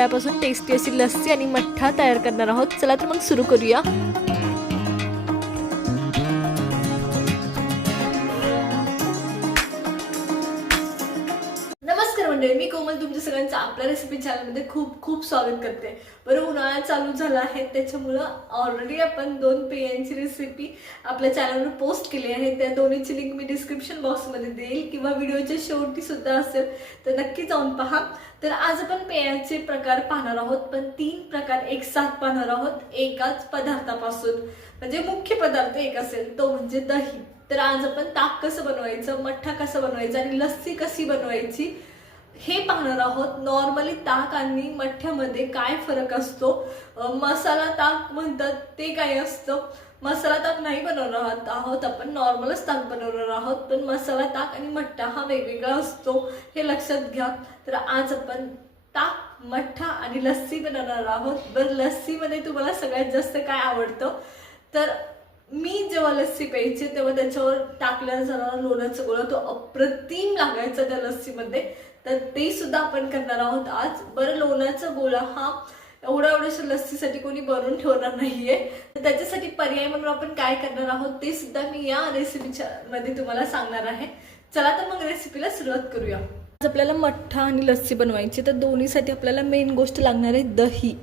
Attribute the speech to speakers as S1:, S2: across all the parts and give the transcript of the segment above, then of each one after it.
S1: दह्यापासून tasty अशी लस्सी आणि मठ्ठा तयार करणार आहोत. चला तर मग सुरू करूया. नमस्कार मंडळी मी कोमल तुमच्या सगळ्यांचं आपल्या रेसिपी चॅनलमध्ये खूप खूप स्वागत करते. बरं उन्हाळा चालू झाला आहे त्याच्यामुळं ऑलरेडी आपण दोन पेयांची रेसिपी आपल्या चॅनलवर पोस्ट केली आहे. त्या दोन्हीची लिंक मी डिस्क्रिप्शन बॉक्समध्ये देईल किंवा व्हिडिओच्या शेवटी सुद्धा असेल तर नक्की जाऊन पहा. तर आज आपण पेयांचे प्रकार पाहणार आहोत पण तीन प्रकार एक साथ पाहणार आहोत एकाच पदार्थापासून. म्हणजे मुख्य पदार्थ एक असेल तो म्हणजे दही. तर आज आपण ताक कसं बनवायचं मठ्ठा कसं बनवायचा आणि लस्सी कशी बनवायची हे पाहणार आहोत. नॉर्मली ताक आणि मठ्ठ्यामध्ये काय फरक असतो? मसाला ताक म्हणतात ते काय असतं? मसाला ताक नाही बनवणार आहोत आहोत आपण. नॉर्मलच ताक बनवणार आहोत. पण मसाला ताक आणि मठ्ठा हा वेगवेगळा असतो. हे लक्षात घ्या. तर आज आपण ताक मठ्ठा आणि लस्सी बनवणार आहोत. बरं लस्सीमध्ये तुम्हाला सगळ्यात जास्त काय आवडतं? तर मी जेव्हा लस्सी प्यायची तेव्हा त्याच्यावर टाकल्या जाणारा लोण्याचा गोळा तो अप्रतिम लागायचा त्या लस्सीमध्ये. तर ते सुद्धा आपण करणार आहोत आज. बरं लोणाचा गोळा हा एवढ्या एवढ्याशा लस्सीसाठी कोणी बनवून ठेवणार नाहीये. तर त्याच्यासाठी पर्याय म्हणून आपण काय करणार आहोत ते सुद्धा मी या रेसिपीच्या मध्ये तुम्हाला सांगणार आहे. चला तर मग रेसिपीला सुरुवात करूया. आज आपल्याला मठ्ठा आणि लस्सी बनवायची तर दोन्हीसाठी आपल्याला मेन गोष्ट लागणार आहे दही.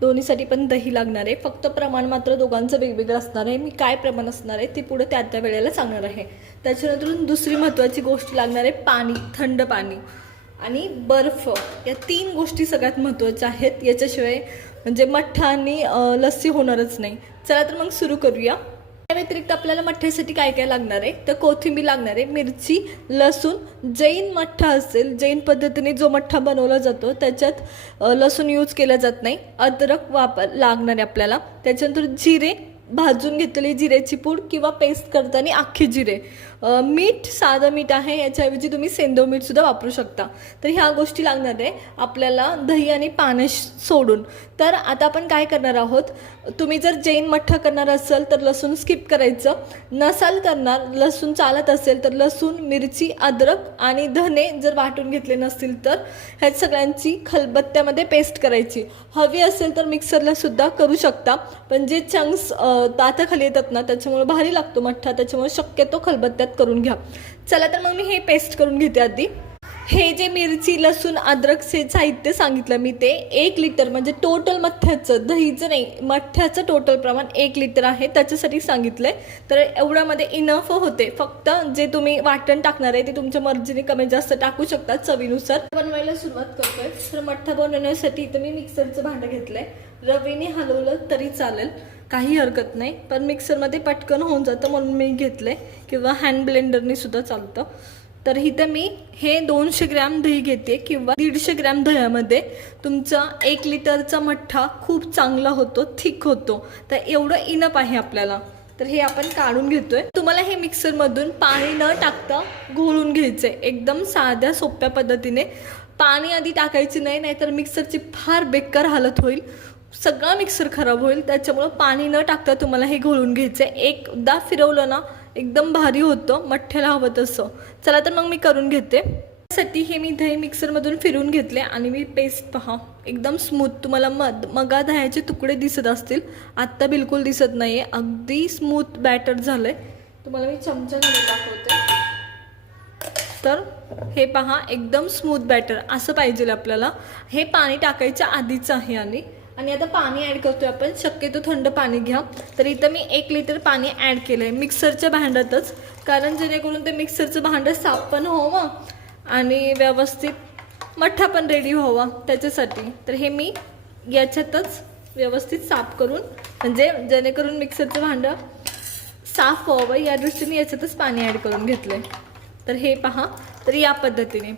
S1: दोन्हीसाठी पण दही लागणार आहे. फक्त प्रमाण मात्र दोघांचं वेगवेगळं असणार आहे. मी काय प्रमाण असणार आहे ते पुढे त्या त्या वेळेला सांगणार आहे. त्याच्यानंतर दुसरी महत्त्वाची गोष्ट लागणार आहे पाणी थंड पाणी. आणि बर्फ या तीन गोष्टी सगळ्यात महत्त्वाच्या आहेत. याच्याशिवाय म्हणजे मठ्ठा आणि लस्सी होणारच नाही. चला तर मग सुरू करूया. त्या व्यतिरिक्त आपल्याला मठ्ठ्यासाठी काय काय लागणार आहे? तर कोथिंबीर लागणार आहे मिरची लसूण. जैन मठ्ठा असेल जैन पद्धतीने जो मठ्ठा बनवला जातो त्याच्यात लसूण यूज केला जात नाही. अद्रक वापर लागणार आहे आपल्याला. त्याच्यानंतर जिरे भाजून घेतलेली जिरेची पूड किंवा पेस्ट करताना अख्खे जिरे. मीठ साधं मीठ आहे याच्याऐवजी तुम्ही सेंदो मीठसुद्धा वापरू शकता. तर ह्या गोष्टी लागणार आहे आपल्याला दही आणि पानं सोडून. तर आता आपण काय करणार आहोत? तुम्ही जर जैन मठ्ठा करणार असाल तर लसूण स्किप करायचं. नसाल करणार लसूण चालत असेल तर लसूण मिरची अद्रक आणि धने जर वाटून घेतले नसतील तर ह्या सगळ्यांची खलबत्त्यामध्ये पेस्ट करायची. हवी असेल तर मिक्सरला सुद्धा करू शकता. पण जे चंक्स दाताखाली येतात ना त्याच्यामुळे भारी लागतो मठ्ठा त्याच्यामुळे शक्यतो खलबत्त्यात करून घ्या. चला तर मग मी हे पेस्ट करून घेते आधी. हे जे मिरची लसूण अद्रकचे साहित्य सांगितलं मी ते एक लिटर म्हणजे टोटल मठ्ठ्याचं दहीचं नाही मठ्ठ्याचं टोटल प्रमाण एक लिटर आहे त्याच्यासाठी सांगितलंय. तर एवढ्यामध्ये इनफ होते. फक्त जे तुम्ही वाटण टाकणार आहे ते तुमच्या मर्जीने कमी जास्त टाकू शकता चवीनुसार. बनवायला सुरुवात करतोय. तर मठ्ठा बनवण्यासाठी इथं मी मिक्सरचं भांडं घेतलंय. रवीने हलवलं तरी चालेल काही हरकत नाही. पण मिक्सरमध्ये पटकन होऊन जातं म्हणून मी घेतलंय. किंवा हँड ब्लेंडरने सुद्धा चालतं. तर इथं मी हे दोनशे ग्रॅम दही घेते किंवा दीडशे ग्रॅम दह्यामध्ये. तुमचा एक लिटरचा मठ्ठा खूप चांगला होतो थिक होतो. तर एवढं इनप आहे आपल्याला. तर हे आपण काढून घेतोय. तुम्हाला हे मिक्सरमधून पाणी न टाकता घोळून घ्यायचंय. एकदम साध्या सोप्या पद्धतीने. पाणी आधी टाकायची नाही नाहीतर मिक्सरची फार बेकार हालत होईल. सगळा मिक्सर खराब होईल. त्याच्यामुळं पाणी न टाकता तुम्हाला हे घोळून घ्यायचं आहे एकदा फिरवलं ना एकदम भारी होतं मठ्ठ्याला हवं तसं. चला तर मग मी करून घेते. त्यासाठी हे मी दही मिक्सरमधून फिरून घेतले आणि मी पेस्ट पहा एकदम स्मूथ तुम्हाला मग मगा दह्याचे तुकडे दिसत असतील. आत्ता बिलकुल दिसत नाही आहे अगदी स्मूथ बॅटर झालं आहे तुम्हाला मी चमच्यामध्ये दाखवते. तर हे पहा एकदम स्मूथ बॅटर असं पाहिजे आपल्याला. हे पाणी टाकायच्या आधीच आहे आणि आणि आता पाणी ॲड करतो आहे आपण. शक्यतो थंड पाणी घ्या. तर इथं मी एक लिटर पाणी ॲड केलं आहे मिक्सरच्या भांड्यातच. कारण जेणेकरून ते मिक्सरचं भांडं साफ पण व्हावं आणि व्यवस्थित मठ्ठा पण रेडी व्हावा त्याच्यासाठी. तर हे मी याच्यातच व्यवस्थित साफ करून म्हणजे जेणेकरून मिक्सरचं भांडं साफ व्हावं या दृष्टीने याच्यातच पाणी ॲड करून घेतलं आहे तर हे पहा. तर या पद्धतीने.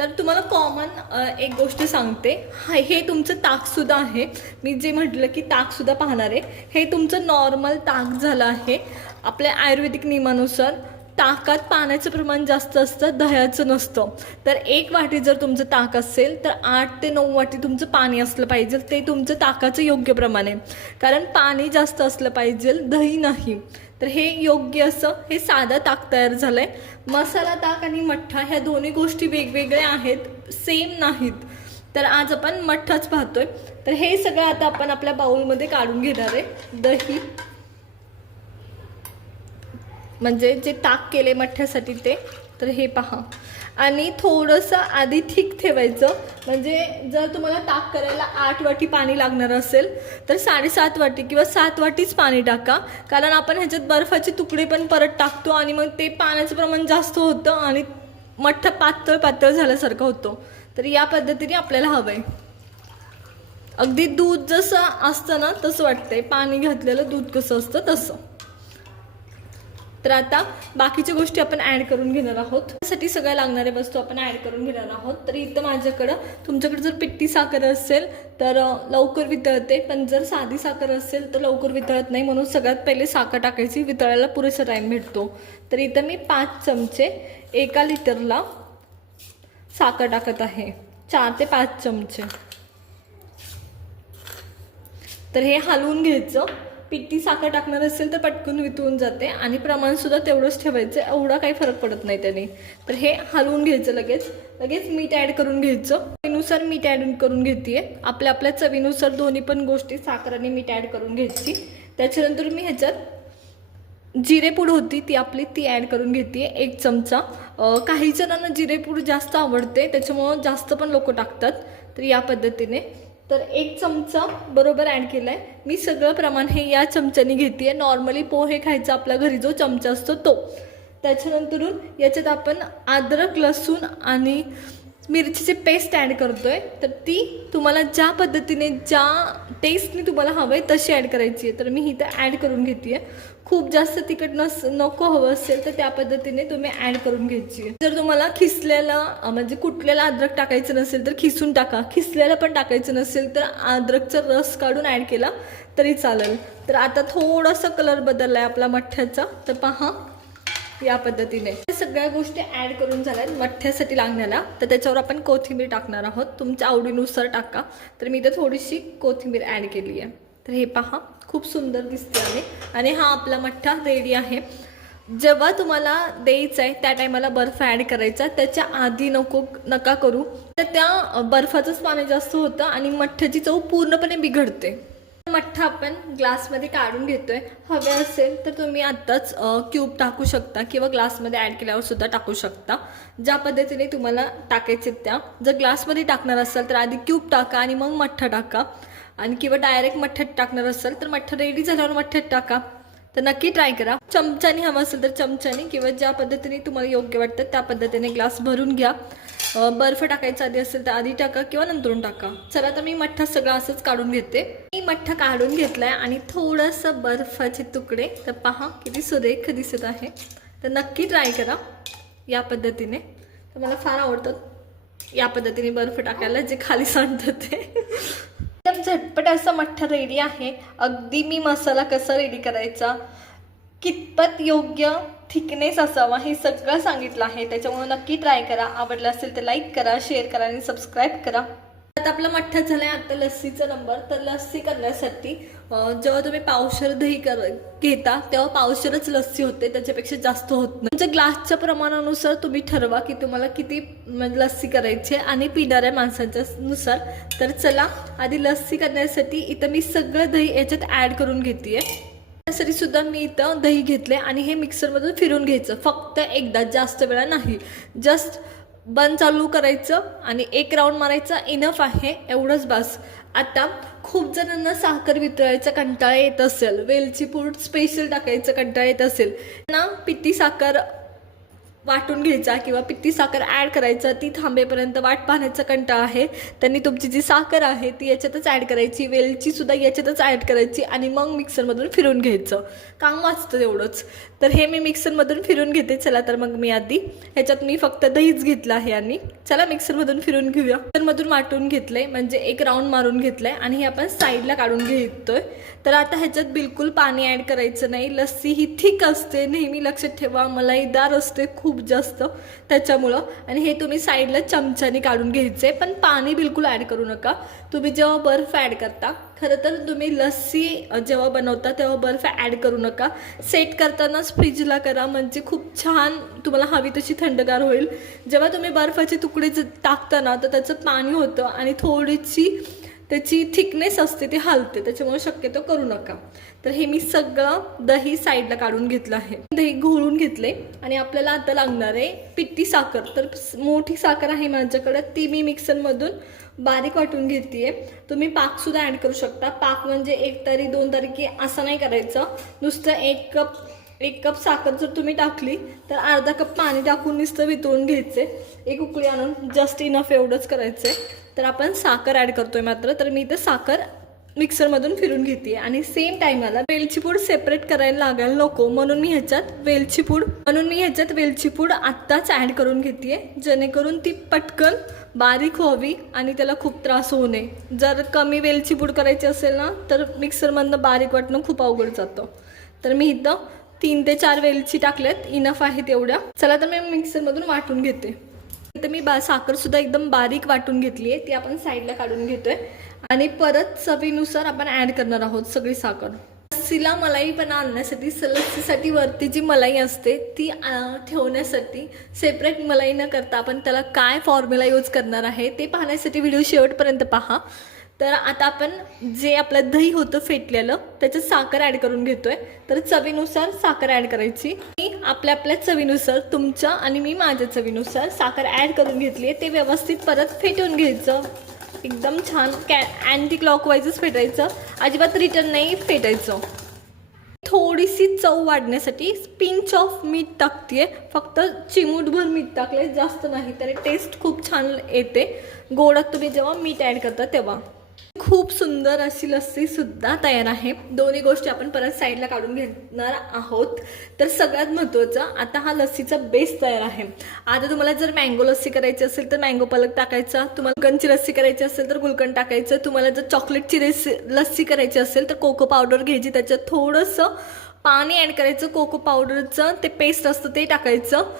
S1: तर तुम्हाला कॉमन एक गोष्ट सांगते. हा हे तुमचं ताकसुद्धा आहे. मी जे म्हटलं की ताकसुद्धा पाहणार आहे. हे तुमचं नॉर्मल ताक झालं आहे. आपल्या आयुर्वेदिक नियमानुसार ताकात पाण्याचं प्रमाण जास्त असतं दह्याचं नसतं. तर एक वाटी जर तुमचं ताक असेल तर आठ ते नऊ वाटी तुमचं पाणी असलं पाहिजे. ते तुमचं ताकाचं योग्य प्रमाण आहे. कारण पाणी जास्त असलं पाहिजे दही नाही. तर हे योग्य असं हे साधं ताक तयार झालं आहे मसाला ताक आणि मठ्ठा ह्या दोन्ही गोष्टी वेगवेगळ्या आहेत सेम नाहीत. तर आज आपण मठ्ठाच पाहतोय. तर हे सगळं आता आपण आपल्या बाऊलमध्ये काढून घेणार आहे. दही. म्हणजे जे ताक केले मठ्ठ्यासाठी ते. तर हे पहा. आणि थोडंसं आधी ठीक ठेवायचं. म्हणजे जर तुम्हाला ताक करायला आठ वाटी पाणी लागणार असेल तर साडेसात वाटी किंवा सात वाटीच पाणी टाका. कारण आपण ह्याच्यात बर्फाचे तुकडे पण परत टाकतो आणि मग ते पाण्याचं प्रमाण जास्त होतं आणि मठ्ठ पातळ पातळ झाल्यासारखं होतं. तर या पद्धतीने आपल्याला हवं आहे अगदी दूध जसं असतं ना तसं वाटतंय. पाणी घातलेलं दूध कसं असतं तसं. तर आता बाकीच्या गोष्टी आपण ॲड करून घेणार आहोत. त्यासाठी सगळ्या लागणाऱ्या वस्तू आपण ॲड करून घेणार आहोत. तर इथं माझ्याकडं तुमच्याकडे जर पिट्टी साखर असेल तर लवकर वितळते. पण जर साधी साखर असेल तर लवकर वितळत नाही. म्हणून सगळ्यात पहिले साखर टाकायची. वितळायला पुरेसा टाईम भेटतो. तर इथं मी पाच चमचे एका लिटरला साखर टाकत आहे. चार ते पाच चमचे. तर हे हलवून घ्यायचं. पिठी साखर टाकणार असेल तर पटकन वितळून जाते आणि प्रमाणसुद्धा तेवढंच ठेवायचं. एवढा काही फरक पडत नाही त्याने. तर हे हलवून घ्यायचं लगेच. लगेच मीठ ॲड करून घ्यायचं. चवीनुसार मीठ ॲड करून घेते आपल्या आपल्या चवीनुसार दोन्ही पण गोष्टी साखर आणि मीठ ॲड करून घ्यायची. त्याच्यानंतर मी ह्याच्यात जिरेपूड होती ती आपली ती ॲड करून घेते एक चमचा. काही जणांना जिरेपूड जास्त आवडते. त्याच्यामुळं जास्त पण लोक टाकतात. तर या पद्धतीने तर एक चमचा बरोबर ॲड केला आहे मी सगळं प्रमाण हे या चमच्याने घेते आहे नॉर्मली पोहे खायचा आपल्या घरी जो चमचा असतो तो. त्याच्यानंतरून याच्यात आपण अद्रक लसूण आणि मिरचीची पेस्ट ॲड करतो आहे तर ती तुम्हाला ज्या पद्धतीने ज्या टेस्टने तुम्हाला हवं आहे तशी ॲड करायची आहे. तर मी ही तर ॲड करून घेते आहे खूप जास्त तिखट नस नको हवं असेल तर त्या पद्धतीने तुम्ही ॲड करून घ्यायची. जर तुम्हाला खिसलेला म्हणजे कुठलेला अद्रक टाकायचं नसेल तर खिसून टाका. खिसलेला पण टाकायचं नसेल तर अद्रकचा रस काढून ॲड केला तरी चालेल. तर आता थोडासा कलर बदलला आहे आपला मठ्ठ्याचा. तर पहा या पद्धतीने. सगळ्या गोष्टी ॲड करून झाल्यात मठ्ठ्यासाठी लागणाऱ्या तर त्याच्यावर आपण कोथिंबीर टाकणार आहोत. तुमच्या आवडीनुसार टाका. तर मी इथं थोडीशी कोथिंबीर ॲड केली आहे. तर हे पहा. खूप सुंदर दिसते आहे. आणि हा आपला मठ्ठा रेडी आहे. जेव्हा तुम्हाला द्यायचं आहे त्या टायमाला बर्फ ॲड करायचा त्याच्या आधी नको नका करू. तर त्या बर्फाचंच पाणी जास्त होतं आणि मठ्ठ्याची चव पूर्णपणे बिघडते. मठ्ठा आपण ग्लासमध्ये काढून घेतोय. हवे असेल तर तुम्ही आत्ताच क्यूब टाकू शकता किंवा ग्लासमध्ये ॲड केल्यावर सुद्धा टाकू शकता. ज्या पद्धतीने तुम्हाला टाकायचे त्या. जर ग्लासमध्ये टाकणार असाल तर आधी क्यूब टाका आणि मग मठ्ठा टाका. आणि किंवा डायरेक्ट मठ्ठ्यात टाकणार असाल तर मठ्ठा रेडी झाल्यावर मठ्ठ्यात टाका. तर नक्की ट्राय करा. चमच्याने हवं असेल तर चमच्याने किंवा ज्या पद्धतीने तुम्हाला योग्य वाटतं त्या पद्धतीने ग्लास भरून घ्या. बर्फ टाकायचा आधी असेल तर आधी टाका किंवा नंतरून टाका. चला तर मी मठ्ठा सगळं असंच काढून घेते. मी मठ्ठा काढून घेतलाय आणि थोडंसं बर्फाचे तुकडे. तर पहा किती सुरेख दिसत आहे. तर नक्की ट्राय करा या पद्धतीने. तर मला फार आवडतं या पद्धतीने बर्फ टाकायला जे खाली सांडतं ते. एकदम झटपट असा मठ्ठा रेडी आहे. अगदी मी मसाला कसा रेडी करायचा? कितपत योग्य थिकनेस असावा हे सगळं सांगितलं आहे. त्याच्यामुळे नक्की ट्राय करा. आवडलं असेल तर लाईक करा शेअर करा आणि सबस्क्राईब करा. आता आपलं मठ्ठा झालाय आता लस्सीचा नंबर तर लस्सी करण्यासाठी जेव्हा तुम्ही पावशर दही कर घेता तेव्हा पावशरच लस्सी होते. त्याच्यापेक्षा जास्त होत नाही. म्हणजे ग्लासच्या प्रमाणानुसार तुम्ही ठरवा की तुम्हाला किती म्हणजे लस्सी करायची आहे आणि पिणाऱ्या माणसांच्या नुसार. तर चला आधी लस्सी करण्यासाठी इथं मी सगळं दही याच्यात ॲड करून घेते त्यासाठी सुद्धा मी इथं दही घेतले आणि हे मिक्सरमधून फिरून घ्यायचं. फक्त एकदा जास्त वेळा नाही. जस्ट बंद चालू करायचं आणि एक राऊंड मारायचा इनफ आहे एवढंच बस. आता खूप जणांना साखर वितळायचा कंटाळा येत असेल. वेलची पूड स्पेशल टाकायचं कंटाळा येत असेल. ना पिती साखर वाटून घ्यायचा किंवा पिठी साखर ॲड करायचा ती थांबेपर्यंत वाट पाहण्याचा कंटाळा आहे. त्यांनी तुमची जी साखर आहे ती याच्यातच ॲड करायची वेलचीसुद्धा याच्यातच ॲड करायची आणि मग मिक्सरमधून फिरून घ्यायचं. काम वाचतं तेवढंच तर हे मी मिक्सरमधून फिरून घेते. चला तर मग मी आधी ह्याच्यात मी फक्त दहीच घेतलं आहे आणि चला मिक्सरमधून फिरून घेऊया. मिक्सरमधून वाटून घेतलंय म्हणजे एक राऊंड मारून घेतलंय आणि हे आपण साईडला काढून घेतोय. तर आता ह्याच्यात बिलकुल पाणी ॲड करायचं नाही. लस्सी ही थिक असते. नेहमी लक्षात ठेवा मलाईदार असते. खूप खूप जास्त त्याच्यामुळं. आणि हे तुम्ही साईडला चमच्याने काढून घ्यायचे. पण पाणी बिलकुल ॲड करू नका. तुम्ही जेव्हा बर्फ ॲड करता खरं तर तुम्ही लस्सी जेव्हा बनवता तेव्हा बर्फ ॲड करू नका. सेट करतानाच फ्रीजला करा म्हणजे खूप छान तुम्हाला हवी तशी थंडगार होईल. जेव्हा तुम्ही बर्फाचे तुकडे ज- टाकता ना तर त्याचं पाणी होतं आणि थोडीशी त्याची थिकनेस असते ती हलते त्याच्यामुळे शक्यतो करू नका. तर हे मी सगळं दही साईडला काढून घेतलं आहे. दही घोळून घेतले आणि आपल्याला आता लागणार आहे पिट्टी साखर. तर मोठी साखर आहे माझ्याकडे ती मी मिक्सरमधून बारीक वाटून घेते तुम्ही पाकसुद्धा ॲड करू शकता. पाक म्हणजे एक तरी दोन तारखे असं नाही करायचं. नुसतं एक कप एक कप साखर जर तुम्ही टाकली तर अर्धा कप पाणी टाकून नुसतं वितळून घ्यायचे एक उकळी आणून जस्ट इनफ एवढंच करायचे तर आपण साखर ॲड करतोय मात्र. तर मी इथं साखर मिक्सरमधून फिरून घेते. आणि सेम टायमाला वेलची पूड सेपरेट करायला लागायला नको. म्हणून मी ह्याच्यात वेलची पूड म्हणून मी ह्याच्यात वेलची पूड आत्ताच ॲड करून घेते जेणेकरून ती पटकन बारीक व्हावी आणि त्याला खूप त्रास होऊ नये. जर कमी वेलची पूड करायची असेल ना तर मिक्सरमधनं बारीक वाटणं खूप अवघड जातं. तर मी इथं तीन ते चार वेलची टाकल्यात. इनफ आहेत एवढ्या चला तर मी मिक्सरमधून वाटून घेते. इथं मी बा साखरसुद्धा एकदम बारीक वाटून घेतली आहे. ती आपण साईडला काढून घेतोय. आणि परत चवीनुसार आपण ॲड करणार आहोत सगळी साखर. लस्सीला मलाई पण आणण्यासाठी लस्सीसाठी वरती जी मलाई असते ती ठेवण्यासाठी सेपरेट मलाई न करता आपण त्याला काय फॉर्म्युला यूज करणार आहे ते पाहण्यासाठी व्हिडिओ शेवटपर्यंत पहा. तर आता आपण जे आपलं दही होतं फेटलेलं त्याच्यात साखर ॲड करून घेतोय. तर चवीनुसार साखर ॲड करायची. मी आपल्या आपल्या चवीनुसार तुमच्या आणि मी माझ्या चवीनुसार साखर ॲड करून घेतली आहे. ते व्यवस्थित परत फेटून घ्यायचं. एकदम छान कॅ अँटी क्लॉकवाईजच फेटायचं. अजिबात रिटर्न नाही फेटायचं. थोडीशी चव वाढण्यासाठी पिंच ऑफ मीठ टाकते फक्त चिमूटभर मीठ टाकले जास्त नाही तरी टेस्ट खूप छान येते. गोडात तुम्ही जेव्हा मीठ ॲड करता तेव्हा. खूप सुंदर अशी लस्सीसुद्धा तयार आहे. दोन्ही गोष्टी आपण परत साईडला काढून घेणार आहोत. तर सगळ्यात महत्त्वाचं आता हा लस्सीचा बेस तयार आहे. आता तुम्हाला जर मँगो लस्सी करायची असेल तर मँगो पालक टाकायचा. तुम्हाला गुलकनची लस्सी करायची असेल तर गुलकंद टाकायचं. तुम्हाला जर चॉकलेटची रेसी लस्सी करायची असेल तर कोको पावडर घ्यायची. त्याच्यात थोडंसं पाणी ॲड करायचं. कोको पावडरचं ते पेस्ट असतं ते टाकायचं.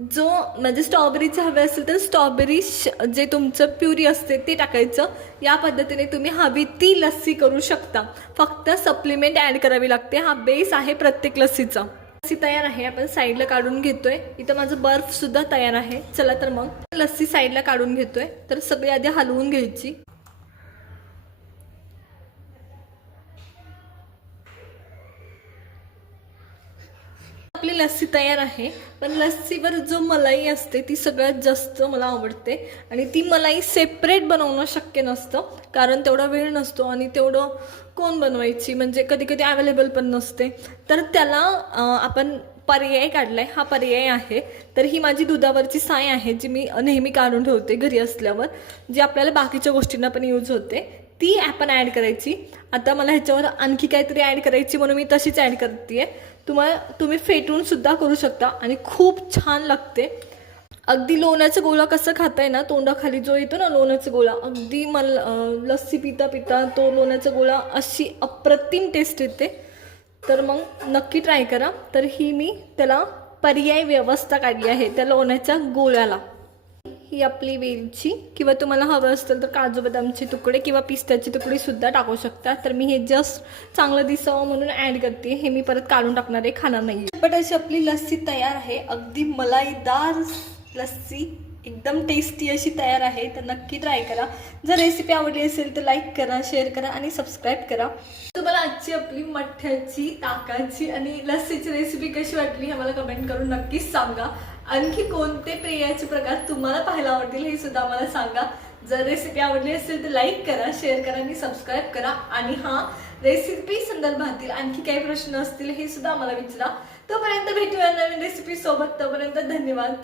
S1: जो म्हणजे स्ट्रॉबेरीचं हवे असेल तर स्ट्रॉबेरी श- जे तुमचं प्युरी असते ते टाकायचं. या पद्धतीने तुम्ही हवी ती लस्सी करू शकता. फक्त सप्लिमेंट ॲड करावी लागते. हा बेस आहे प्रत्येक लस्सीचा. लस्सी तयार आहे. आपण साईडला काढून घेतोय. इथं माझं बर्फसुद्धा तयार आहे. चला तर मग लस्सी साईडला काढून घेतोय. तर सगळी आधी हलवून घ्यायची. आपली लस्सी तयार आहे. पण लस्सीवर जो मलाई असते ती सगळ्यात जास्त मला आवडते. आणि ती मलाई सेपरेट बनवणं शक्य नसतं कारण तेवढा वेळ नसतो आणि तेवढं कोण बनवायची? म्हणजे कधी कधी अवेलेबल पण नसते. तर त्याला आपण पर्याय काढलाय. हा पर्याय आहे. तर ही माझी दुधावरची साय आहे जी मी नेहमी काढून ठेवते घरी असल्यावर. जी आपल्याला बाकीच्या गोष्टींना पण यूज होते. ती आपण ॲड करायची. आता मला ह्याच्यावर आणखी काहीतरी ॲड करायची म्हणून मी तशीच ॲड करते तुम्हाला तुम्ही फेटूनसुद्धा करू शकता आणि खूप छान लागते. अगदी लोण्याचा गोळा कसं खाताय ना तोंडाखाली जो येतो ना लोण्याचा गोळा अगदी मल लस्सी पिता पिता तो लोण्याचा गोळा अशी अप्रतिम टेस्ट येते. तर मग नक्की ट्राय करा. तर ही मी त्याला पर्याय व्यवस्था काढली आहे त्या लोण्याच्या गोळ्याला. ही आपली वेलची किंवा तुम्हाला हवं असेल तर काजू बदामचे तुकडे किंवा पिस्त्याचे तुकडे सुद्धा टाकू शकता. तर मी हे जस्ट चांगलं दिसावं म्हणून ॲड करते. हे मी परत काढून टाकणार आहे खाणार नाही बट अशी आपली लस्सी तयार आहे. अगदी मलाईदार लस्सी एकदम टेस्टी अशी तयार आहे. तर नक्की ट्राय करा. जर रेसिपी आवडली असेल तर लाईक करा शेअर करा आणि सबस्क्राईब करा. तुम्हाला आजची आपली मठ्ठ्याची ताकाची आणि लस्सीची रेसिपी कशी वाटली हे मला कमेंट करून नक्कीच सांगा. आणखी कोणते पेयाचे प्रकार तुम्हाला पाहायला आवडतील हे सुद्धा मला सांगा. जर रेसिपी आवडली असेल तर लाईक करा शेअर करा आणि सबस्क्राईब करा. आणि हा रेसिपी संदर्भातील आणखी काही प्रश्न असतील हे सुद्धा आम्हाला विचारा. तोपर्यंत भेटूया नवीन रेसिपी सोबत. तोपर्यंत धन्यवाद.